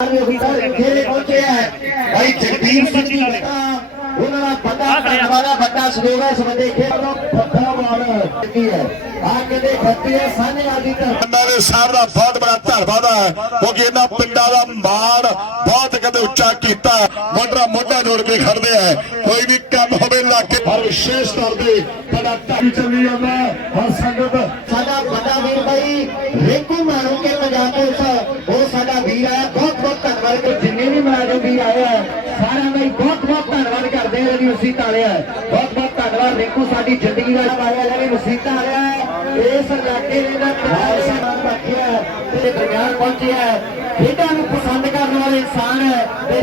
ਖੇਲੇ ਪਹੁੰਚੇ ਹੈ? ਭਾਈ ਜਗਦੀਪ ਸਿੰਘ ਜੀ ਨੇ ਉਹਨਾਂ ਦਾ ਬੰਦੇ ਕੀ ਹੈ। ਆ ਕਹਿੰਦੇ ਖੱਤੀ ਹੈ ਸਾਨੇ ਆਦੀ ਸਾਹਿਬ ਬਹੁਤ ਬੜਾ ਧੰਨਵਾਦ ਹੈ ਕਿਉਂਕਿ ਇਹਨਾਂ ਪਿੰਡਾਂ ਦਾ ਮਾਣ ਬਹੁਤ ਕਦੇ ਉੱਚਾ ਕੀਤਾ। ਮੋਢਾ ਮੋਢਾ ਜੋੜ ਕੇ ਖੜਦੇ ਆ। ਕੋਈ ਵੀ ਕੰਮ ਹੋਵੇ ਇਲਾਕੇ ਵਿਸ਼ੇਸ਼ ਤੌਰ ਤੇ ਬੜਾ ਧੰਨ ਚੱਲੀ ਜਾਂਦਾ ਹੈ। ਹਰ ਸੰਗਤ ਸਾਡਾ ਵੱਡਾ ਵੀਰ ਭਾਈ ਰਿੰਕੂ ਮਾਰੂ ਕੇ ਪੰਜਾਬ ਪੁਲਿਸ ਉਹ ਸਾਡਾ ਵੀਰ ਹੈ ਬਹੁਤ ਬਹੁਤ ਧੰਨਵਾਦ ਕਰ ਜਿੰਨੇ ਵੀ ਮੁਲਾਜ਼ਮ ਵੀਰ ਆਏ ਆ ਸਾਰਿਆਂ ਦਾ ਹੀ ਬਹੁਤ ਬਹੁਤ ਧੰਨਵਾਦ ਕਰਦੇ ਹਾਂ। ਬਹੁਤ ਬਹੁਤ ਧੰਨਵਾਦ ਰਿੰਕੂ, ਸਾਡੀ ਜ਼ਿੰਦਗੀ ਦਾ ਪਾਇਆ ਲੈ ਵੀ ਮਸੀਤਾ ਆਇਆ ਇਸ ਇਲਾਕੇ ਦੇ ਦਾ ਪ੍ਰਧਾਨ ਸਾਹਿਬ ਬੈਠਿਆ ਤੇ ਦਰਮਿਆਨ ਪਹੁੰਚਿਆ ਖੇਡਾਂ ਨੂੰ ਪਸੰਦ ਕਰਨ ਵਾਲੇ ਇਨਸਾਨ ਹੈ। ਤੇ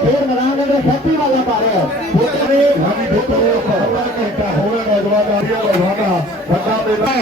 ਖੇਡ ਮੈਦਾਨ ਦੇ ਵਿੱਚ ਵਾਲਾ ਪਾ ਰਿਹਾ ਹੈ। ਪੁੱਤਰੇ, ਹਾਜੀ ਦੇਖੋ ਘੰਟਾ ਹੋਣਾ ਨੌਜਵਾਨ ਆ ਰਿਹਾ ਵੱਡਾ ਮੇਲਾ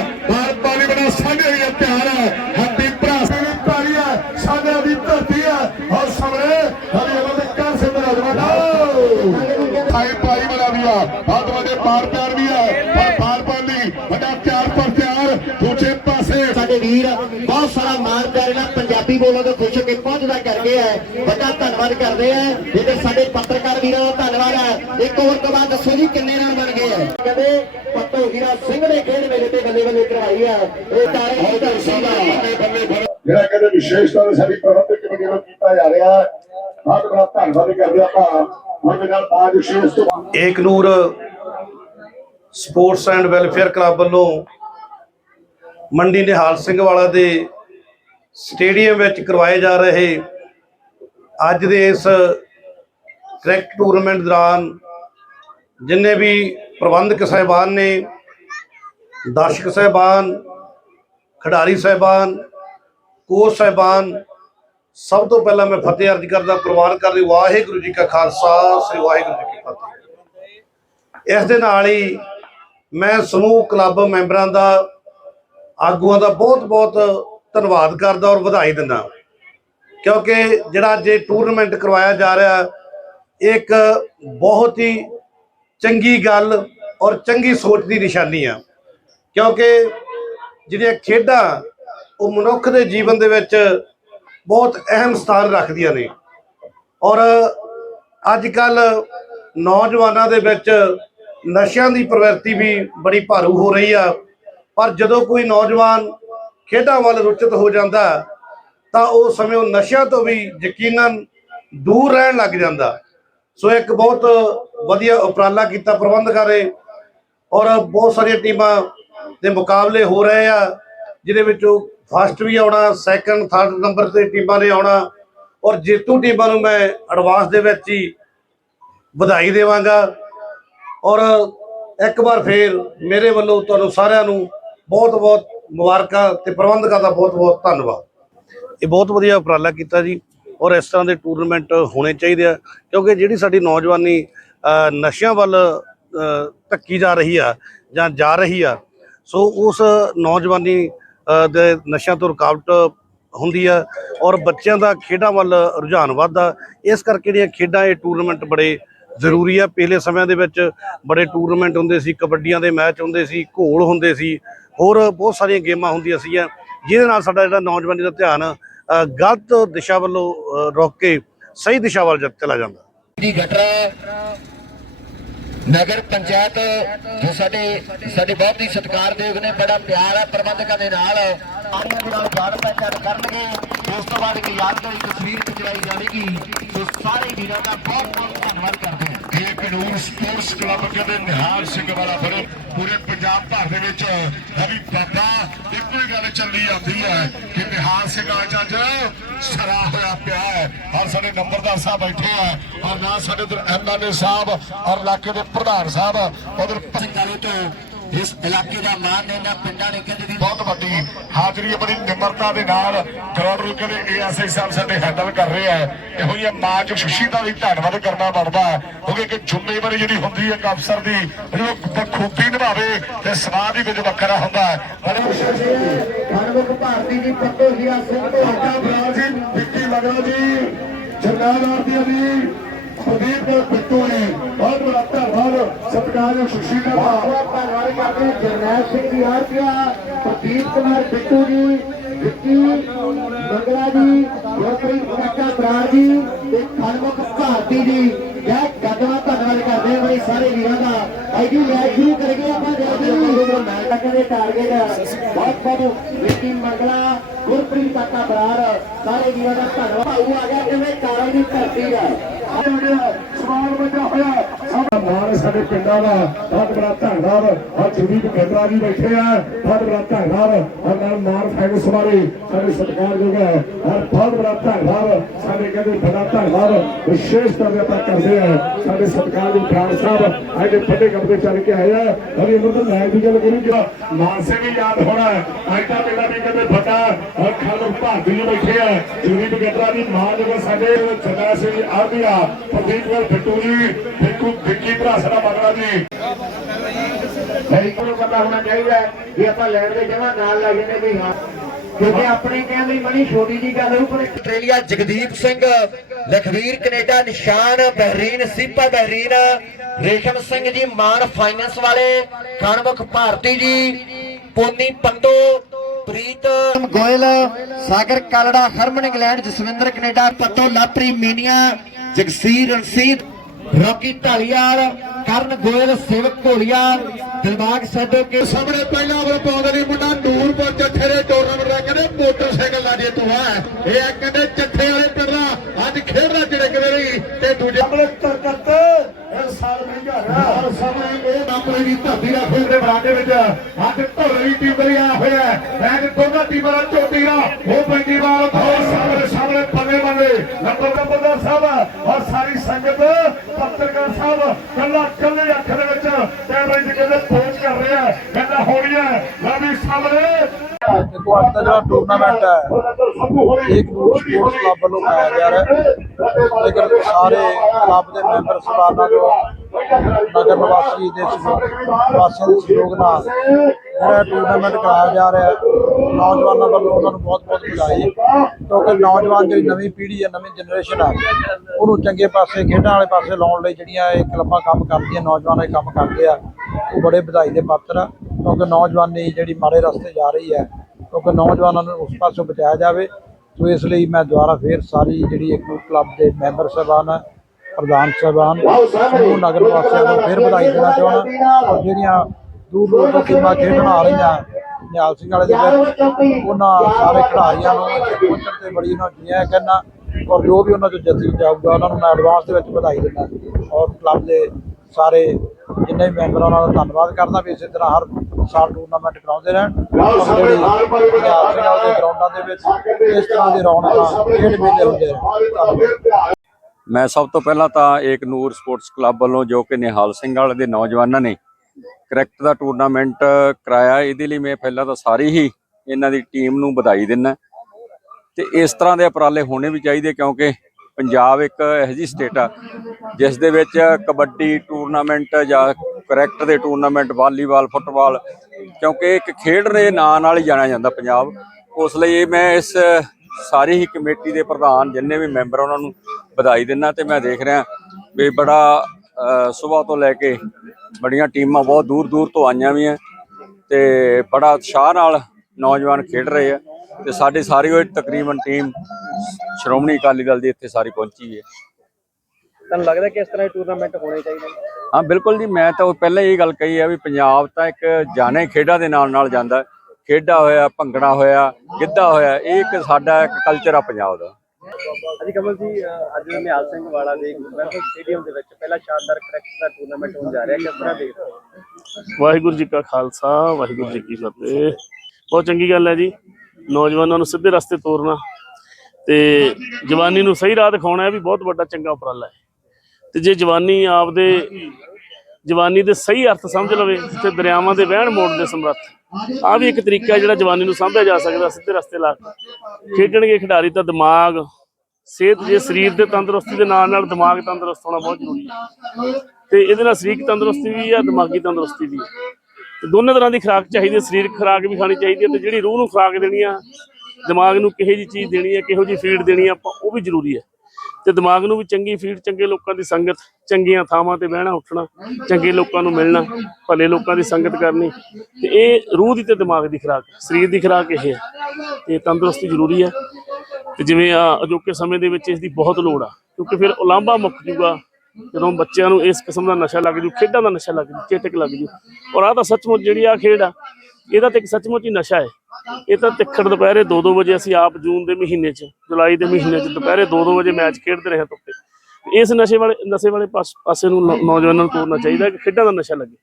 ਸਾਡੇ ਵੀਰ ਬਹੁਤ ਸਾਰਾ ਮਾਣ ਪਿਆਰੇ ਨਾਲ ਪੰਜਾਬੀ ਬੋਲਣ ਤੋਂ ਖੁਸ਼ ਹੋ ਕੇ ਪਹੁੰਚਦਾ ਕਰਕੇ ਹੈ। ਵੱਡਾ ਧੰਨਵਾਦ ਕਰਦੇ ਆ। ਇਹਦੇ ਸਾਡੇ ਪੱਤਰਕਾਰ ਵੀਰਾਂ ਦਾ ਧੰਨਵਾਦ ਹੈ। ਇੱਕ ਹੋਰ ਤੋਂ ਬਾਅਦ ਦੱਸੋ ਜੀ ਕਿੰਨੇ ਰਨ ਬਣ ਗਏ ਹੈ ਕਹਿੰਦੇ ਪੱਤੋ ਹੀਰਾ ਸਿੰਘ ਨੇ ਖੇਡ ਮੇਲੇ ਤੇ ਬੱਲੇ ਬੱਲੇ ਕਰਵਾਈ ਹੈ ਇਹ ਤਾਰੇ ਦੀ ਧਰਤੀ ਦਾ। ਜਿਹੜਾ ਕਹਿੰਦੇ ਵਿਸ਼ੇਸ਼ ਤੌਰ ਤੇ ਸਾਡੀ ਪ੍ਰਬੰਧਕ ਕਮੇਟੀ ਵੱਲੋਂ ਕੀਤਾ ਜਾ ਰਿਹਾ ਹੈ। ਬਹੁਤ ਬੜਾ ਧੰਨਵਾਦ ਕਰਦੇ ਆਪਾਂ। ਉਹਦੇ ਨਾਲ ਬਾਅਦ ਵਿਸ਼ੇਸ਼ ਤੋਂ Ekanoor sports and welfare club ਵੱਲੋਂ ਮੰਡੀ ਨਿਹਾਲ ਸਿੰਘ ਵਾਲਾ ਦੇ ਸਟੇਡੀਅਮ ਵਿੱਚ ਕਰਵਾਏ ਜਾ ਰਹੇ ਅੱਜ ਦੇ ਇਸ ਕ੍ਰਿਕਟ ਟੂਰਨਾਮੈਂਟ ਦੌਰਾਨ ਜਿੰਨੇ ਵੀ ਪ੍ਰਬੰਧਕ ਸਹਿਬਾਨ ਨੇ, ਦਰਸ਼ਕ ਸਹਿਬਾਨ, ਖਿਡਾਰੀ ਸਹਿਬਾਨ ਕੋਚ ਸਹਿਬਾਨ, ਸਭ ਤੋਂ ਪਹਿਲਾਂ ਮੈਂ ਫਤਿਹ ਅਰਜ਼ ਕਰਦਾ, ਪ੍ਰਵਾਨ ਕਰਦੀ, ਵਾਹਿਗੁਰੂ ਜੀ ਕਾ ਖਾਲਸਾ, ਸ੍ਰੀ ਵਾਹਿਗੁਰੂ ਜੀ ਕੀ ਫਤਿਹ। ਇਸ ਦੇ ਨਾਲ ਹੀ ਮੈਂ ਸਮੂਹ ਕਲੱਬ ਮੈਂਬਰਾਂ ਦਾ ਆਗੂਆਂ ਦਾ ਬਹੁਤ-ਬਹੁਤ ਧੰਨਵਾਦ ਕਰਦਾ ਔਰ ਵਧਾਈ ਦਿੰਦਾ। ਕਿਉਂਕਿ ਜਿਹੜਾ ਅੱਜ ਇਹ ਟੂਰਨਾਮੈਂਟ ਕਰਵਾਇਆ ਜਾ ਰਿਹਾ, ਇਹ ਇੱਕ ਬਹੁਤ ਹੀ ਚੰਗੀ ਗੱਲ ਔਰ ਚੰਗੀ ਸੋਚ ਦੀ ਨਿਸ਼ਾਨੀ ਆ। ਕਿਉਂਕਿ ਜਿਹੜੀਆਂ ਖੇਡਾਂ, ਉਹ ਮਨੁੱਖ ਦੇ ਜੀਵਨ ਦੇ ਵਿੱਚ ਬਹੁਤ ਅਹਿਮ ਸਥਾਨ ਰੱਖਦੀਆਂ ਨੇ। ਔਰ ਅੱਜ ਕੱਲ ਨੌਜਵਾਨਾਂ ਦੇ ਵਿੱਚ ਨਸ਼ਿਆਂ ਦੀ ਪ੍ਰਵਿਰਤੀ ਵੀ ਬੜੀ ਭਾਰੂ ਹੋ ਰਹੀ ਆ। ਪਰ ਜਦੋਂ ਕੋਈ ਨੌਜਵਾਨ ਖੇਡਾਂ ਵੱਲ ਰੁਚਿਤ ਹੋ ਜਾਂਦਾ, ਤਾਂ ਉਹ ਸਮੇਂ ਉਹ ਨਸ਼ਿਆਂ ਤੋਂ ਵੀ ਯਕੀਨਨ ਦੂਰ ਰਹਿਣ ਲੱਗ ਜਾਂਦਾ। ਸੋ ਇੱਕ ਬਹੁਤ ਵਧੀਆ ਉਪਰਾਲਾ ਕੀਤਾ ਪ੍ਰਬੰਧਕਾਂ ਨੇ ਔਰ ਬਹੁਤ ਸਾਰੀਆਂ ਟੀਮਾਂ ਦੇ ਮੁਕਾਬਲੇ ਹੋ ਰਹੇ ਆ, ਜਿਹਦੇ ਵਿੱਚੋਂ ਫਸਟ ਵੀ ਆਉਣਾ ਸੈਕੰਡ ਥਰਡ ਨੰਬਰ ਤੇ ਟੀਮਾਂ ਨੇ ਆਉਣਾ ਔਰ ਜੇਤੂ ਟੀਮਾਂ ਨੂੰ ਮੈਂ ਐਡਵਾਂਸ ਦੇ ਵਿੱਚ ਹੀ ਵਧਾਈ ਦੇਵਾਂਗਾ। ਔਰ ਇੱਕ ਵਾਰ ਫੇਰ ਮੇਰੇ ਵੱਲੋਂ ਤੁਹਾਨੂੰ ਸਾਰਿਆਂ ਨੂੰ ਬਹੁਤ-ਬਹੁਤ ਮੁਬਾਰਕਾਂ ਤੇ ਪ੍ਰਬੰਧਕਾਂ ਦਾ ਬਹੁਤ-ਬਹੁਤ ਧੰਨਵਾਦ। ਇਹ ਬਹੁਤ ਵਧੀਆ ਉਪਰਾਲਾ ਕੀਤਾ ਜੀ ਔਰ ਇਸ ਤਰ੍ਹਾਂ ਦੇ ਟੂਰਨਾਮੈਂਟ ਹੋਣੇ ਚਾਹੀਦੇ ਆ, ਕਿਉਂਕਿ ਜਿਹੜੀ ਸਾਡੀ ਨੌਜਵਾਨੀ ਨਸ਼ਿਆਂ ਵੱਲ ਧੱਕੀ ਜਾ ਰਹੀ ਆ ਜਾਂ ਜਾ ਰਹੀ ਆ, ਸੋ ਉਸ ਨੌਜਵਾਨੀ ਦੇ ਨਸ਼ਿਆਂ ਤੋਂ ਰੁਕਾਵਟ ਹੁੰਦੀ ਆ ਔਰ ਬੱਚਿਆਂ ਦਾ ਖੇਡਾਂ ਵੱਲ ਰੁਝਾਨ ਵੱਧਦਾ। ਇਸ ਕਰਕੇ ਜਿਹੜੀਆਂ ਖੇਡਾਂ ਇਹ ਟੂਰਨਾਮੈਂਟ ਬੜੇ ਜ਼ਰੂਰੀ ਆ ਪਹਿਲੇ ਸਮਿਆਂ ਦੇ ਵਿੱਚ ਬੜੇ ਟੂਰਨਾਮੈਂਟ ਹੁੰਦੇ ਸੀ, ਕਬੱਡੀਆਂ ਦੇ ਮੈਚ ਹੁੰਦੇ ਸੀ, ਘੋਲ ਹੁੰਦੇ ਸੀ, ਹੋਰ ਬਹੁਤ ਸਾਰੀਆਂ ਗੇਮਾਂ ਹੁੰਦੀਆਂ ਸੀਗੀਆਂ, ਜਿਹਦੇ ਨਾਲ ਸਾਡਾ ਜਿਹੜਾ ਨੌਜਵਾਨੀ ਦਾ ਧਿਆਨ ਗਲਤ ਦਿਸ਼ਾ ਵੱਲੋਂ ਰੋਕ ਕੇ ਸਹੀ ਦਿਸ਼ਾ ਵੱਲ ਚਲਾ ਜਾਂਦਾ। ਦੀ ਘਟਨਾ ਨਗਰ ਪੰਚਾਇਤ ਜੋ ਸਾਡੇ ਸਾਡੇ ਬਹੁਤ ਹੀ ਸਤਿਕਾਰਯੋਗ ਨੇ ਬੜਾ ਪਿਆਰ ਹੈ ਪ੍ਰਬੰਧਕਾਂ ਦੇ ਨਾਲ ਸਾਰਿਆਂ ਦੇ ਨਾਲ ਜਾਣ ਪਹਿਚਾਣ ਕਰਨਗੇ ਉਸ ਤੋਂ ਬਾਅਦ ਇੱਕ ਯਾਦਗਾਰੀ ਤਸਵੀਰ ਖਿਚਵਾਈ ਜਾਵੇਗੀ ਸੋ ਸਾਰੇ ਵੀਰਾਂ ਦਾ ਬਹੁਤ ਬਹੁਤ ਧੰਨਵਾਦ ਕਰਦੇ ਇਹ ਕਨੂਰ ਸਪੋਰਟਸ ਕਲੱਬ ਕਹਿੰਦੇ ਨਿਹਾਲ ਸਿੰਘ ਵਾਲਾ ਫਿਰ ਪੂਰੇ ਪੰਜਾਬ ਭਰ ਦੇ ਵਿੱਚ ਹਰੀ ਬਾਬਾ ਇੱਕੋ ਹੀ ਗੱਲ ਚੱਲੀ ਜਾਂਦੀ ਹੈ ਕਿ ਨਿਹਾਲ ਸਿੰਘ ਅੱਜ ਅੱਜ ਸਰਾ ਹੋਇਆ ਪਿਆ ਹੈ ਔਰ ਸਾਡੇ ਨੰਬਰਦਾਰ ਸਾਹਿਬ ਬੈਠੇ ਆ ਔਰ ਨਾਲ ਸਾਡੇ ਉਧਰ ਐਮਐਲਏ ਸਾਹਿਬ ਔਰ ਇਲਾਕੇ ਦੇ ਪ੍ਰਧਾਨ ਸਾਹਿਬ ਉਧਰ ਸਿੰਘਾਲੇ ਤੋਂ ਇਸ ਇਲਾਕੇ ਦਾ ਮਾਨ ਇਹਨਾਂ ਪਿੰਡਾਂ ਨੇ ਕਹਿੰਦੇ ਦੀ ਬਹੁਤ ਵੱਡੀ ਹਾਜ਼ਰੀ ਹੈ, ਬੜੀ ਨਿਮਰਤਾ ਦੇ ਨਾਲ ਗਰਾਊਂਡ ਨੂੰ ਕਹਿੰਦੇ ਏਐਸਆਈ ਸਾਹਿਬ ਸਾਡੇ ਹੈਂਡਲ ਕਰ ਰਹੇ ਆ। ਇਹੋ ਹੀ ਮਾਂ ਜੋ ਦਾ ਵੀ ਧੰਨਵਾਦ ਕਰਨਾ ਬਣਦਾ ਕਿਉਂਕਿ ਇੱਕ ਜ਼ਿੰਮੇਵਾਰੀ ਜਿਹੜੀ ਹੁੰਦੀ ਹੈ ਇੱਕ ਅਫਸਰ ਦੀ ਉਹ ਬਖੂਬੀ ਨਿਭਾਵੇ ਤੇ ਸਮਾਜ ਵੀ ਕੁਝ ਵੱਖਰਾ ਹੁੰਦਾ ਹੈ। ਬੜੇ ਹਰਮੁਖ ਭਾਰਤੀ ਜੀ ਪੱਤੋ ਹੀਰਾ ਸਿੰਘ ਤੋਂ ਵੱਡਾ ਭਰਾ ਜੀ ਵਿੱਕੀ ਮਗਰਾ ਜੀ ਜਰਨੈਲ ਆਰਤੀ ਜੀ ਸੁਦੀਪ ਬਿੱਟੂ ਨੇ ਬਹੁਤ ਬੜਾ ਧੰਨਵਾਦ ਸਤਿਕਾਰਯੋਗ ਸ਼ਸ਼ੀ ਦਾ ਬਹੁਤ ਧੰਨਵਾਦ ਕਰਦੇ ਹਾਂ ਜਰਨੈਲ ਸਿੰਘ ਜੀ ਆਰਪੀਆ ਪ੍ਰਦੀਪ ਕੁਮਾਰ ਬਿੱਟੂ ਜੀ ਵਿੱਕੀ ਮੰਗਲਾ ਜੀ ਗੁਰਪ੍ਰੀਤ ਕਾਕਾ ਬਰਾੜ ਜੀ ਤੇ ਖਣਮੁਖ ਭਾਰਤੀ ਜੀ ਜੈ ਗੱਜਵਾ ਧੰਨਵਾਦ ਕਰਦੇ ਹਾਂ ਬਈ ਸਾਰੇ ਵੀਰਾਂ ਦਾ ਅੱਜ ਦੀ ਮੈਚ ਸ਼ੁਰੂ ਕਰੀਏ ਆਪਾਂ ਜਲਦੀ ਨੂੰ ਮੈਚ ਤੱਕ ਦੇ ਟਾਰਗੇਟ ਬਹੁਤ ਬਹੁਤ ਵਿੱਕੀ ਮੰਗਲਾ, ਗੁਰਪ੍ਰੀਤ ਕਾਕਾ ਬਰਾੜ, ਸਾਰੇ ਵੀਰਾਂ ਦਾ ਧੰਨਵਾਦ। ਭਾਊ ਆ ਗਿਆ ਜਿਵੇਂ ਕਾਰਾਂ ਦੀ ਧਰਤੀ ਦਾ ਸਵਾਲ ਵੱਜਾ ਹੋਇਆ। ਸਭ ਮਾਨ ਸਾਡੇ ਪਿੰਡਾਂ ਦਾ। ਬਹੁਤ ਬੜਾ ਧੰਨਵਾਦ। ਔਰ ਜਗਦੀਪ ਕੇਂਦਰਾ ਜੀ ਬੈਠੇ ਆ। ਬਹੁਤ ਬੜਾ ਧੰਨਵਾਦ। ਔਰ ਨਾਲ ਮਾਨ ਫੈਗਸ ਵਾਲੇ ਸਾਡੇ ਸਤਿਕਾਰਯੋਗ ਹੈ। ਔਰ ਬਹੁਤ ਬੜਾ ਧੰਨਵਾਦ। ਸਾਡੇ ਕਹਿੰਦੇ ਬੜਾ ਧੰਨਵਾਦ। ਵਿਸ਼ੇਸ਼ ਤੌਰ ਤੇ ਆਪਾਂ ਕਰਦੇ ਆ। ਸਾਡੇ ਸਤਿਕਾਰਯੋਗ ਖਾਨ ਸਾਹਿਬ, ਅੱਜ ਦੇ ਫੱਟੇ ਕੱਪੜੇ ਚੱਲ ਕੇ ਆਏ ਆ। ਅਭੀ ਅਮਰ ਤੋਂ ਮੈਚ ਦੀ ਗੱਲ ਕਰੀ, ਜਿਹੜਾ ਮਾਨਸੇ ਵੀ ਯਾਦ ਹੋਣਾ ਅੱਜ ਦਾ ਮੇਲਾ ਵੀ ਕਹਿੰਦੇ ਵੱਡਾ ਔਰ ਖਾਲੂ ਭਾਰਤੀ ਜੀ ਬੈਠੇ ਆ। ਜਗਦੀਪ ਕੇਂਦਰਾ ਦੀ ਮਾਂ ਜਦੋਂ ਸਾਡੇ ਛੱਡਾ ਸਿੰਘ ਆਦਿਆ ਪ੍ਰਦੀਪ ਕੋਲ ਫਿੱਟੂ ਜੀ ਫਿੱਕੂ ਵਿੱਕੀ ਭਰਾ ਸਾਡਾ ਮਗਰਾ ਜੀ। ਬਿਲਕੁਲ ਪਤਾ ਹੋਣਾ ਚਾਹੀਦਾ ਹੈ ਵੀ ਆਪਾਂ ਲੈਣ ਦੇ ਜਮਾ ਨਾਲ ਲੱਗ ਜਾਂਦੇ ਵੀ ਹਾਂ। ਕਿਉਂਕਿ ਆਪਣੇ ਕਹਿੰਦੇ ਮਣੀ ਛੋਟੀ ਜੀ ਗੱਲ ਉੱਪਰ Australia Jagdeep Singh Lakhvir Canada Nishan Bahrain Sipa Bahrain Resham Singh ji Maan finance ਵਾਲੇ Khanmukh Bharti ji Poni Pando Preet Goyal Sagar Kalra Harman England Jaswinder Canada Patto Lapri Minia Jagsir Ransid Rocky Dhaliwal Karan Goyal Sevak Gholia Dilbag Saido ਕੇ ਸਾਹਮਣੇ ਪਹਿਲਾ over ਪਾਉਂਦੇ ਨਹੀਂ ਮੁੰਡਾ ਨੂਰਪੁਰ ਜੱਥੇ ਦੇ tournament ਦਾ ਕਹਿੰਦੇ motorcycle ਦਾ ਜੇ ਤੂੰ ਹੈ। ਇਹ ਆ ਕਹਿੰਦੇ ਜੱਥੇ ਵਾਲੇ ਪਿੰਡ ਦਾ ਅੱਜ ਖੇਡਦਾ ਜਿਹੜੇ ਕਿਵੇਂ ਰਹੀ ਤੇ ਦੂਜੇ ਸਾਹਮਣੇ ਤਰਕਤ ਇਹ ਸਾਲ ਮਹਿੰਗਾ ਔਰ ਸਾਹਮਣੇ ਇਹ ਨਾਪਲੇ ਦੀ ਧਰਤੀ ਦਾ ਖੇਡ ਦੇ ਬਰਾਂਡੇ ਵਿੱਚ ਅੱਜ ਢੋਲੇ ਦੀ ਟੀਮ ਲਈ ਆਇਆ ਹੋਇਆ ਹੈ। ਮੈਂ ਕਿ ਦੋਨਾਂ ਟੀਮਾਂ ਦਾ ਝੋਟੀ ਦਾ ਉਹ ਪੈਂਦੀ ਬਾਲ ਔਰ ਸਾਹਮਣੇ ਸਾਹਮਣੇ ਪੰਨੇ ਬੰਦੇ ਨੰਬਰ ਨੰਬਰਦਾਰ ਸਾਹਿਬ ਔਰ ਸਾਰੀ ਸੰਗਤ ਪੱਤਰਕਾਰ ਸਾਹਿਬ ਕੱਲਾ ਕੱਲੇ ਅੱਖ ਦੇ ਵਿੱਚ ਕੈਮਰੇ 'ਚ ਕਹਿੰਦੇ ਪਹੁੰਚ ਕਰ ਰਿਹਾ ਹੈ। ਕਹਿੰਦਾ ਹੋਣੀ ਹੈ। ਲੈ ਵੀ ਸਾਹਮਣੇ ਦੇਖੋ ਅੱਜ ਦਾ ਜਿਹੜਾ ਟੂਰਨਾਮੈਂਟ ਹੈ ਇੱਕ ਦੂਰ ਸਪੋਰਟਸ ਕਲੱਬ ਵੱਲੋਂ ਕਰਾਇਆ ਜਾ ਰਿਹਾ ਹੈ। ਲੇਕਿਨ ਸਾਰੇ ਕਲੱਬ ਦੇ ਮੈਂਬਰ ਸਭਾਨਾਂ ਤੋਂ ਨਗਰ ਨਿਵਾਸੀ ਦੇ ਸਹਿਯੋਗ ਵਾਸੀਆਂ ਦੇ ਸਹਿਯੋਗ ਨਾਲ ਜਿਹੜਾ ਟੂਰਨਾਮੈਂਟ ਕਰਾਇਆ ਜਾ ਰਿਹਾ ਹੈ। ਨੌਜਵਾਨਾਂ ਵੱਲੋਂ ਉਹਨਾਂ ਨੂੰ ਬਹੁਤ ਬਹੁਤ ਵਧਾਈ। ਕਿਉਂਕਿ ਨੌਜਵਾਨ ਜਿਹੜੀ ਨਵੀਂ ਪੀੜ੍ਹੀ ਹੈ, ਨਵੀਂ ਜਨਰੇਸ਼ਨ ਆ, ਉਹਨੂੰ ਚੰਗੇ ਪਾਸੇ, ਖੇਡਾਂ ਵਾਲੇ ਪਾਸੇ ਲਾਉਣ ਲਈ ਜਿਹੜੀਆਂ ਇਹ ਕਲੱਬਾਂ ਕੰਮ ਕਰਦੀਆਂ, ਨੌਜਵਾਨ ਇਹ ਕੰਮ ਕਰਦੇ ਆ, ਉਹ ਬੜੇ ਵਧਾਈ ਦੇ ਪਾਤਰ ਆ। ਕਿਉਂਕਿ ਨੌਜਵਾਨੀ ਜਿਹੜੀ ਮਾੜੇ ਰਸਤੇ ਜਾ ਰਹੀ ਹੈ, ਕਿਉਂਕਿ ਨੌਜਵਾਨਾਂ ਨੂੰ ਉਸ ਪਾਸੋਂ ਬਚਾਇਆ ਜਾਵੇ। ਸੋ ਇਸ ਲਈ ਮੈਂ ਦੁਬਾਰਾ ਫੇਰ ਸਾਰੀ ਜਿਹੜੀ ਇੱਕ ਕਲੱਬ ਦੇ ਮੈਂਬਰ ਸਾਹਿਬਾਨ ਹੈ ਪ੍ਰਧਾਨ ਸਾਹਿਬਾਨ ਸਮੂਹ ਨਗਰ ਵਾਸੀਆਂ ਨੂੰ ਫੇਰ ਵਧਾਈ ਦੇਣਾ ਚਾਹੁੰਦਾ। ਔਰ ਜਿਹੜੀਆਂ ਦੂਰ ਦੂਰ ਤੋਂ ਟੀਮਾਂ ਖੇਡਣ ਆ ਰਹੀਆਂ ਨਿਹਾਲ ਸਿੰਘ ਵਾਲੇ ਦੇ ਵਿੱਚ ਉਹਨਾਂ ਸਾਰੇ ਖਿਡਾਰੀਆਂ ਨੂੰ ਇੱਥੇ ਪਹੁੰਚਣ ਤੇ ਬੜੀ ਉਹਨਾਂ ਜੀਆਂ ਕਹਿੰਦਾ ਔਰ ਜੋ ਵੀ ਉਹਨਾਂ ਤੋਂ ਜਿੱਤ ਜਾਊਗਾ ਉਹਨਾਂ ਨੂੰ ਮੈਂ ਐਡਵਾਂਸ ਦੇ ਵਿੱਚ ਵਧਾਈ ਦਿੰਦਾ। ਔਰ ਕਲੱਬ ਦੇ ਸਾਰੇ ਜਿੰਨੇ ਵੀ ਮੈਂਬਰ ਉਹਨਾਂ ਦਾ ਧੰਨਵਾਦ ਕਰਦਾ ਵੀ ਇਸੇ ਤਰ੍ਹਾਂ ਹਰ ਸਾਲ ਟੂਰਨਾਮੈਂਟ ਕਰਾਉਂਦੇ ਰਹਿਣ। ਜਿਹੜੀ ਵਾਲੇ ਦੇ ਗਰਾਊਂਡਾਂ ਦੇ ਵਿੱਚ ਇਸ ਤਰ੍ਹਾਂ ਦੀ ਰੌਣਕਾਂ ਖੇਡ ਮੇਲੇ ਹੁੰਦੇ ਰਹਿਣ। ਧੰਨਵਾਦ ਮੈਂ ਸਭ ਤੋਂ ਪਹਿਲਾਂ ਤਾਂ ਏਕ ਨੂਰ ਸਪੋਰਟਸ ਕਲੱਬ ਵੱਲੋਂ ਜੋ ਕਿ ਨਿਹਾਲ ਸਿੰਘ ਵਾਲੇ ਦੇ ਨੌਜਵਾਨਾਂ ਨੇ ਕ੍ਰਿਕਟ ਦਾ ਟੂਰਨਾਮੈਂਟ ਕਰਾਇਆ, ਇਹਦੇ ਲਈ ਮੈਂ ਪਹਿਲਾਂ ਤਾਂ ਸਾਰੀ ਹੀ ਇਹਨਾਂ ਦੀ ਟੀਮ ਨੂੰ ਵਧਾਈ ਦਿੰਦਾ। ਤੇ ਇਸ ਤਰ੍ਹਾਂ ਦੇ ਉਪਰਾਲੇ ਹੋਣੇ ਵੀ ਚਾਹੀਦੇ ਕਿਉਂਕਿ ਪੰਜਾਬ ਇੱਕ ਇਹੋ ਜਿਹੀ ਸਟੇਟ ਆ, ਜਿਸ ਦੇ ਵਿੱਚ ਕਬੱਡੀ ਟੂਰਨਾਮੈਂਟ ਜਾਂ ਕ੍ਰਿਕਟ ਦੇ ਟੂਰਨਾਮੈਂਟ, ਵਾਲੀਬਾਲ, ਫੁੱਟਬਾਲ ਕਿਉਂਕਿ ਇੱਕ ਖੇਡ ਦੇ ਨਾਂ ਨਾਲ ਹੀ ਜਾਣਿਆ ਜਾਂਦਾ ਪੰਜਾਬ। ਉਸ ਲਈ ਮੈਂ ਇਸ ਸਾਰੀ ਹੀ ਕਮੇਟੀ ਦੇ ਪ੍ਰਧਾਨ ਜਿੰਨੇ ਵੀ ਮੈਂਬਰ ਉਹਨਾਂ ਨੂੰ ਵਧਾਈ ਦਿੰਦਾ ਤੇ ਮੈਂ ਦੇਖ ਰਿਹਾ ਵੀ ਬੜਾ ਸਵੇਰ ਤੋਂ ਲੈ ਕੇ ਬੜੀਆਂ ਟੀਮਾਂ ਬਹੁਤ ਦੂਰ ਦੂਰ ਤੋਂ ਆਈਆਂ ਵੀ ਆ ਤੇ ਬੜਾ ਉਤਸ਼ਾਹ ਨਾਲ ਨੌਜਵਾਨ ਖੇਡ ਰਹੇ ਆ ਤੇ ਸਾਡੀ ਸਾਰੀ ਉਹ ਤਕਰੀਬਨ ਟੀਮ ਸ਼੍ਰੋਮਣੀ ਅਕਾਲੀ ਦਲ ਦੀ ਇੱਥੇ ਸਾਰੀ ਪਹੁੰਚੀ ਹੈ ਤੁਹਾਨੂੰ ਲੱਗਦਾ ਕਿ ਇਸ ਤਰ੍ਹਾਂ ਦੇ ਟੂਰਨਾਮੈਂਟ ਹੋਣੇ ਚਾਹੀਦੇ ਹਾਂ ਬਿਲਕੁਲ ਜੀ ਮੈਂ ਤਾਂ ਪਹਿਲਾਂ ਹੀ ਇਹ ਗੱਲ ਕਹੀ ਆ ਵੀ ਪੰਜਾਬ ਤਾਂ ਇੱਕ ਜਾਣੇ ਖੇਡਾਂ ਦੇ ਨਾਲ ਨਾਲ ਜਾਂਦਾ ਹੈ। ਖੇਡਾਂ ਹੋਇਆ ਭੰਗੜਾ ਹੋਇਆ ਗਿੱਧਾ ਹੋਇਆ ਇਹ ਇੱਕ ਸਾਡਾ ਇੱਕ ਕਲਚਰ ਆ ਪੰਜਾਬ ਦਾ। ਅਜੀ ਕਮਲ ਜੀ ਅੱਜ ਨਿਹਾਲ ਸਿੰਘ ਵਾਲਾ ਦੇ ਵੈਲਫੇਅਰ ਸਟੇਡੀਅਮ ਦੇ ਵਿੱਚ ਪਹਿਲਾ ਸ਼ਾਨਦਾਰ ਕ੍ਰਿਕਟ ਦਾ ਟੂਰਨਾਮੈਂਟ ਹੋਣ ਜਾ ਰਿਹਾ ਕਿਸ ਤਰ੍ਹਾਂ ਦੇਖਦੇ ਹੋ? ਵਾਹਿਗੁਰੂ ਜੀ ਕਾ ਖਾਲਸਾ ਵਾਹਿਗੁਰੂ ਜੀ ਕੀ ਫਤਿਹ। ਬਹੁਤ ਚੰਗੀ ਗੱਲ ਹੈ ਜੀ। ਨੌਜਵਾਨਾਂ ਨੂੰ ਸਿੱਧੇ ਰਸਤੇ ਤੋਰਨਾ ਤੇ ਜਵਾਨੀ ਨੂੰ ਸਹੀ ਰਾਹ ਦਿਖਾਉਣਾ ਇਹ ਵੀ ਬਹੁਤ ਵੱਡਾ ਚੰਗਾ ਉਪਰਾਲਾ ਹੈ। ਤੇ ਜੇ ਜਵਾਨੀ ਆਪਦੇ ਜਵਾਨੀ ਦੇ ਸਹੀ ਅਰਥ ਸਮਝ ਲਵੇ ਤੇ ਦਰਿਆਵਾਂ ਦੇ ਵਹਿਣ ਮੋੜ ਦੇ ਸਮਰੱਥ। ਆ ਵੀ ਇੱਕ ਤਰੀਕਾ ਜਿਹੜਾ ਜਵਾਨੀ ਨੂੰ ਸਾਂਭਿਆ ਜਾ ਸਕਦਾ, ਸਿੱਧੇ ਰਸਤੇ ਲਾ ਕੇ। ਖੇਡਣਗੇ ਖਿਡਾਰੀ ਤਾਂ ਦਿਮਾਗ, ਸਿਹਤ, ਜੇ ਸਰੀਰ ਦੇ ਤੰਦਰੁਸਤੀ ਦੇ ਨਾਲ ਨਾਲ ਦਿਮਾਗ ਤੰਦਰੁਸਤ ਹੋਣਾ ਬਹੁਤ ਜ਼ਰੂਰੀ ਹੈ। ਤੇ ਇਹਦੇ ਨਾਲ ਸਰੀਰਕ ਤੰਦਰੁਸਤੀ ਵੀ ਆ ਦਿਮਾਗੀ ਤੰਦਰੁਸਤੀ ਵੀ ਤੇ ਦੋਨੇ ਤਰ੍ਹਾਂ ਦੀ ਖੁਰਾਕ ਚਾਹੀਦੀ ਹੈ, ਸਰੀਰਕ ਖੁਰਾਕ ਵੀ ਖਾਣੀ ਚਾਹੀਦੀ ਹੈ ਤੇ ਜਿਹੜੀ ਰੂਹ ਨੂੰ ਖੁਰਾਕ ਦੇਣੀ ਆ, ਦਿਮਾਗ ਨੂੰ ਕਿਹੋ ਜੀ ਚੀਜ਼ ਦੇਣੀ ਹੈ, ਕਿਹੋ ਜੀ ਫੀਡ ਦੇਣੀ ਆ, ਆਪਾਂ ਉਹ ਵੀ ਜ਼ਰੂਰੀ ਹੈ। ਤੇ ਦਿਮਾਗ ਨੂੰ ਵੀ ਚੰਗੀ ਫੀਡ ਚੰਗੇ ਲੋਕਾਂ ਦੀ ਸੰਗਤ, ਚੰਗੀਆਂ ਥਾਵਾਂ ਤੇ ਬਹਿਣਾ, ਉੱਠਣਾ, ਚੰਗੇ ਲੋਕਾਂ ਨੂੰ ਮਿਲਣਾ, ਭਲੇ ਲੋਕਾਂ ਦੀ ਸੰਗਤ ਕਰਨੀ। ਤੇ ਇਹ ਰੂਹ ਦੀ ਤੇ ਦਿਮਾਗ ਦੀ ਖੁਰਾਕ ਸਰੀਰ ਦੀ ਖੁਰਾਕ ਇਹ ਹੈ। ਤੇ ਤੰਦਰੁਸਤੀ ਜ਼ਰੂਰੀ ਹੈ। ਤੇ ਜਿਵੇਂ ਆ ਅਜੋਕੇ ਸਮੇਂ ਦੇ ਵਿੱਚ ਇਸ ਦੀ ਬਹੁਤ ਲੋੜ ਆ, ਕਿਉਂਕਿ ਫਿਰ ਉਲਾਂਭਾ ਮੁੱਕ ਜੂਗਾ, ਜਦੋਂ ਬੱਚਿਆਂ ਨੂੰ ਇਸ ਕਿਸਮ ਦਾ ਨਸ਼ਾ ਲੱਗ ਜੂ, ਖੇਡਾਂ ਦਾ ਨਸ਼ਾ ਲੱਗ ਜੂ ਚੇਟਕ ਲੱਗ ਜੂ। ਔਰ ਆ ਤਾਂ ਸੱਚਮੁੱਚ ਜਿਹੜੀ ਆ ਖੇਡ ਆ ਇਹਦਾ ਤੇ ਇੱਕ ਸੱਚਮੁੱਚ ਹੀ ਨਸ਼ਾ ਹੈ। ਇਹ ਤਾਂ ਤਿੱਖੜ ਦੁਪਹਿਰੇ 2-2 ਵਜੇ ਅਸੀਂ ਆਪ ਜੂਨ ਦੇ ਮਹੀਨੇ 'ਚ, ਜੁਲਾਈ ਦੇ ਮਹੀਨੇ 'ਚ ਦੁਪਹਿਰੇ 2-2 ਵਜੇ ਮੈਚ ਖੇਡਦੇ ਰਹੇ ਧੁੱਪੇ। ਇਸ ਨਸ਼ੇ ਵਾਲੇ ਨਸ਼ੇ ਵਾਲੇ ਪਾਸ- ਪਾਸੇ ਨੂੰ ਨੌਜਵਾਨਾਂ ਨੂੰ ਤੋਰਨਾ ਚਾਹੀਦਾ ਕਿ ਖੇਡਾਂ ਦਾ ਨਸ਼ਾ ਲੱਗੇ।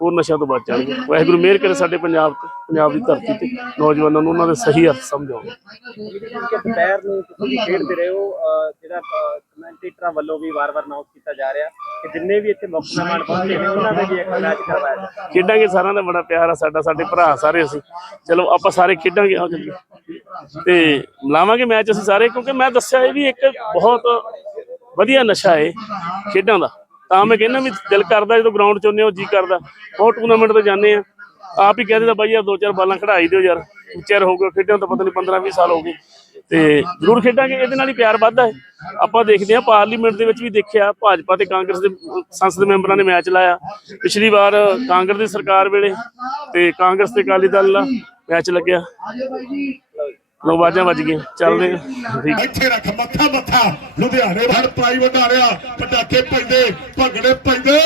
ਹੋਰ ਨਸ਼ਿਆਂ ਤੋਂ ਬਚ ਜਾਣਗੇ। ਵਾਹਿਗੁਰੂ ਮਿਹਰ ਕਰੇ ਸਾਡੇ ਪੰਜਾਬ ਤੇ ਪੰਜਾਬ ਦੀ ਧਰਤੀ ਤੇ। ਨੌਜਵਾਨਾਂ ਨੂੰ ਉਹਨਾਂ ਦੇ ਸਹੀ ਅਰਥ ਸਮਝਾਉਣ ਕਿ ਦੁਪਹਿਰ ਨੂੰ ਤੁਸੀਂ ਵੀ ਖੇਡਦੇ ਰਹੇ ਹੋ ਅਹ ਜਿਹੜਾ ਕਮੈਂਟੇਟਰਾਂ ਵੱਲੋਂ ਵੀ ਵਾਰ-ਵਾਰ ਅਨਾਉਂਸ ਕੀਤਾ ਜਾ ਰਿਹਾ ਕਿ ਜਿੰਨੇ ਵੀ ਇੱਥੇ ਮੁੱਖ ਮਹਿਮਾਨ ਪਹੁੰਚੇ ਨੇ ਉਹਨਾਂ ਦੇ ਵੀ ਇੱਕ ਮੈਚ ਕਰਵਾਇਆ ਜਾਵੇ। ਖੇਡਾਂਗੇ ਸਾਰਿਆਂ ਦਾ ਬੜਾ ਪਿਆਰ ਆ ਸਾਡਾ ਸਾਡੇ ਭਰਾ ਸਾਰੇ ਅਸੀਂ। ਚਲੋ ਆਪਾਂ ਸਾਰੇ ਖੇਡਾਂਗੇ ਆਓ ਜਲਦੀ ਤੇ ਲਾਵਾਂਗੇ ਮੈਚ ਅਸੀਂ ਸਾਰੇ ਕਿਉਂਕਿ ਮੈਂ ਦੱਸਿਆ ਇਹ ਵੀ ਇੱਕ ਬਹੁਤ ਵਧੀਆ ਨਸ਼ਾ ਹੈ ਖੇਡਾਂ ਦਾ। ਤਾਂ ਮੈਂ ਕਹਿੰਦਾ ਵੀ ਦਿਲ ਕਰਦਾ ਜਦੋਂ ਗਰਾਊਂਡ 'ਚ ਹੁੰਦੇ ਹੋ ਜੀ ਕਰਦਾ। ਬਹੁਤ ਟੂਰਨਾਮੈਂਟ ਤੇ ਜਾਂਦੇ ਆ ਆਪ ਹੀ ਕਹਿੰਦੇ ਤਾਂ ਬਾਈ ਯਾਰ, ਦੋ ਚਾਰ ਬਾਲਾਂ ਖੜਾਈ ਦਿਓ ਯਾਰ। ਚਿਰ ਹੋ ਗਿਆ ਖੇਡਿਆ ਤਾਂ ਪਤਾ ਨਹੀਂ 15 20 ਸਾਲ ਹੋ ਗਏ। ਤੇ ਜ਼ਰੂਰ ਖੇਡਾਂਗੇ, ਇਹਦੇ ਨਾਲ ਹੀ ਪਿਆਰ ਵੱਧਦਾ ਹੈ। ਆਪਾਂ ਦੇਖਦੇ ਹਾਂ ਪਾਰਲੀਮੈਂਟ ਦੇ ਵਿੱਚ ਵੀ ਦੇਖਿਆ, ਭਾਜਪਾ ਤੇ ਕਾਂਗਰਸ ਦੇ ਸੰਸਦ ਮੈਂਬਰਾਂ ਨੇ ਮੈਚ ਲਾਇਆ। ਪਿਛਲੀ ਵਾਰ ਕਾਂਗਰਸ ਦੀ ਸਰਕਾਰ ਵੇਲੇ ਤੇ ਕਾਂਗਰਸ ਤੇ ਅਕਾਲੀ ਦਲ ਦਾ ਮੈਚ ਲੱਗਿਆ। ਲੋ ਬਾਜਾਂ ਵੱਜ ਗਈਆਂ। ਚੱਲਦੇ ਹਾਂ ਠੀਕ ਇੱਥੇ ਰੱਖ ਮੱਥਾ ਮੱਥਾ। ਲੁਧਿਆਣੇ ਵੜ ਪਾਈ ਵਡਾਰਿਆ ਪਟਾਕੇ ਪੈਂਦੇ ਭੰਗੜੇ ਪੈਂਦੇ।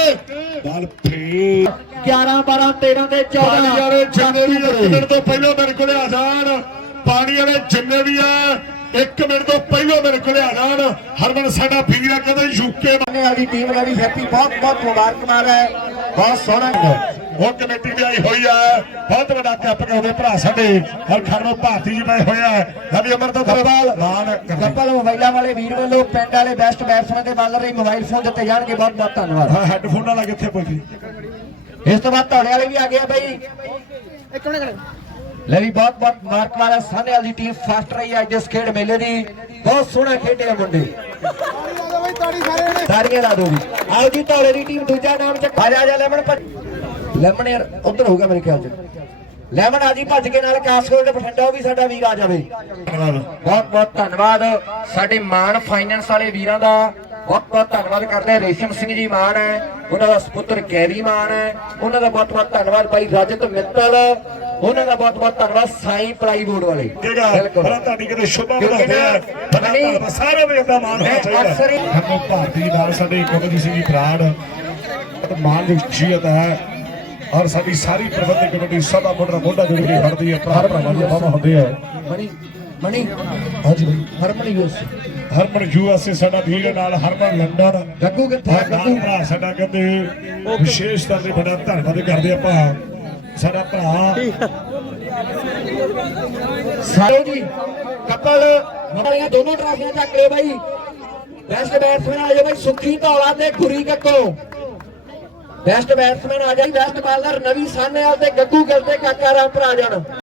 ਬਲ ਫੇਰ। 11 12 13 ਤੇ 14 ਪਾਣੀ ਵਾਲੇ ਜਿੰਨੇ ਵੀ ਇੱਕ ਮਿੰਟ ਤੋਂ ਪਹਿਲਾਂ ਮੇਰੇ ਕੋਲੇ ਆ ਜਾਣ। ਪਾਣੀ ਵਾਲੇ ਜਿੰਨੇ ਵੀ ਆ ਇੱਕ ਮਿੰਟ ਤੋਂ ਪਹਿਲਾਂ ਮੇਰੇ ਕੋਲੇ ਆ ਜਾਣ। ਹਰਮਨ ਸਾਡਾ ਵੀਰ ਆ ਕਹਿੰਦਾ ਯੂਕੇ ਵਾਲੀ ਟੀਮ ਦਾ ਵੀ ਹੈਪੀ ਬਹੁਤ ਬਹੁਤ ਮੁਬਾਰਕਬਾਦ ਹੈ। ਬਹੁਤ ਸੋਹਣਾ। ਉਹ ਕਮੇਟੀ ਵੀ ਆਈ ਹੋਈ ਆ। ਬਹੁਤ ਵੱਡਾ ਕੱਪ ਕਰਾਉਂਦੇ ਭਰਾ ਸਾਡੇ। ਹਰ ਖੜਨੋਂ ਭਾਰਤੀ ਜੀ ਪਏ ਹੋਇਆ ਰਵੀ ਅਮਰਦਤ ਰਵਾਲ ਮਾਨ ਕੱਪਲ ਮੋਬਾਈਲਾਂ ਵਾਲੇ ਵੀਰ ਵੱਲੋਂ ਪਿੰਡ ਵਾਲੇ ਬੈਸਟ ਬੈਟਸਮੈਨ ਦੇ ਬਾਲਰ ਲਈ ਮੋਬਾਈਲ ਫੋਨ ਦਿੱਤੇ ਜਾਣਗੇ। ਬਹੁਤ ਬਹੁਤ ਧੰਨਵਾਦ। ਹਾਂ ਹੈੱਡਫੋਨ ਵਾਲਾ ਕਿੱਥੇ ਪਈ ਇਸ ਤੋਂ ਬਾਅਦ ਤੁਹਾਡੇ ਵਾਲੇ ਵੀ ਆ ਗਏ ਆ ਬਾਈ। ਲੈ ਵੀ ਬਹੁਤ ਬਹੁਤ ਮੁਬਾਰਕਬਾਦ ਹੈ ਸਾਹਮਣੇ ਵਾਲੀ ਟੀਮ ਫਾਸਟ ਰਹੀ ਹੈ ਅੱਜ ਇਸ ਖੇਡ ਮੇਲੇ ਦੀ। ਬਹੁਤ ਸੋਹਣਾ ਖੇਡੇ ਆ ਮੁੰਡੇ। ਤਾੜੀਆਂ ਲਾ ਦੋ ਵੀ। ਆਓ ਜੀ ਧੌਲੇ ਦੀ ਟੀਮ ਦੂਜਾ ਨਾਮ ਚ ਆ ਜਾ ਜਾ ਲੈਮਨ ਭੱਜ। ਲੈਮਨ ਯਾਰ ਉਧਰ ਹੋਊਗਾ ਮੇਰੇ ਖਿਆਲ ਚ। ਲੈਮਨ ਆ ਜੀ ਭੱਜ ਕੇ ਨਾਲ ਕਾਸਕੋਟ ਬਠਿੰਡਾ ਉਹ ਵੀ ਸਾਡਾ ਵੀਰ ਆ ਜਾਵੇ। ਬਹੁਤ ਬਹੁਤ ਧੰਨਵਾਦ। ਸਾਡੇ ਮਾਨ ਫਾਈਨੈਂਸ ਵਾਲੇ ਵੀਰਾਂ ਦਾ ਬਹੁਤ ਬਹੁਤ ਧੰਨਵਾਦ ਕਰਦੇ ਹਾਂ। ਰੇਸ਼ਮ ਸਿੰਘ ਜੀ ਮਾਨ ਹੈ ਉਹਨਾਂ ਦਾ ਸੁਪੁੱਤਰ ਗੈਰੀ ਮਾਨ ਹੈ। ਉਹਨਾਂ ਦਾ ਬਹੁਤ ਬਹੁਤ ਧੰਨਵਾਦ ਭਾਈ ਰਜਤ ਮਿੱਤਲ। ਉਹਨਾਂ ਦਾ ਬਹੁਤ ਬਹੁਤ ਧੰਨਵਾਦ ਸਾਈ ਪਲਾਈ ਬੋਰਡ ਵਾਲੇ ਬਿਲਕੁਲ। ਤੁਹਾਡੀ ਕਿਤੇ ਸ਼ੁਭਾ ਬਣਾਉਂਦੇ ਸਾਰੇ ਦੇ ਦਾ ਮਾਨ ਹੋਣਾ ਚਾਹੀਦਾ। ਭਾਰਤੀ ਨਾਲ ਸਾਡੇ ਗੁਰਮਜੀ ਸਿੰਘ ਜੀ ਬਰਾੜ ਮਾਨ ਦੀ ਸ਼ਖਸੀਅਤ ਹੈ ਔਰ ਸਾਡੀ ਸਾਰੀ ਪ੍ਰਬੰਧਕ ਕਮੇਟੀ ਸਦਾ ਮੋਢਾ ਮੋਢਾ ਜੁੜ ਕੇ ਖੜਦੀ ਹੈ ਭਰਾ ਭਰਾਵਾਂ ਦੀ ਬਾਬਾ ਹੁੰਦੇ ਆ। ਮਣੀ ਮਣੀ ਹਾਂਜੀ। ਹਰਮਨ ਯੂਸ। ਹਰਮਨ ਯੂਐਸਏ ਸਾਡਾ ਵੀਰ ਨਾਲ ਹਰਮਨ ਲੰਡਨ। ਗੱਗੂ ਕਿੱਥੇ ਗੱਗੂ? ਭਰਾ ਸਾਡਾ ਕਹਿੰਦੇ ਵਿਸ਼ੇਸ਼ ਤੌਰ ਤੇ ਬੜਾ ਧੰਨਵਾਦ ਕਰਦੇ ਆਪਾਂ ਸਾਡਾ ਭਰਾ। ਸਾਰੋ ਜੀ ਕਪਲ ਵਾਲੀਆਂ ਦੋਨੋਂ ਟਰਾਫੀਆਂ ਚੱਕ ਲਿਓ ਬਾਈ। ਬੈਸਟ ਬੈਟਸਮੈਨ ਆ ਜਾਓ ਬਾਈ ਸੁਖੀ ਧੌਲਾ ਤੇ ਖੁਰੀ ਕੱਕੋ ਬੈਸਟ ਬੈਟਸਮੈਨ ਆ ਜਾਈ ਬੈਸਟ ਬਾਲਰ ਨਵੀ ਸਾਹਨੇਵਾਲ ਤੇ ਗੱਗੂ ਗਿੱਲ ਤੇ ਕਾਕਾ ਰਾਮ ਭਰਾ ਜਾਣ।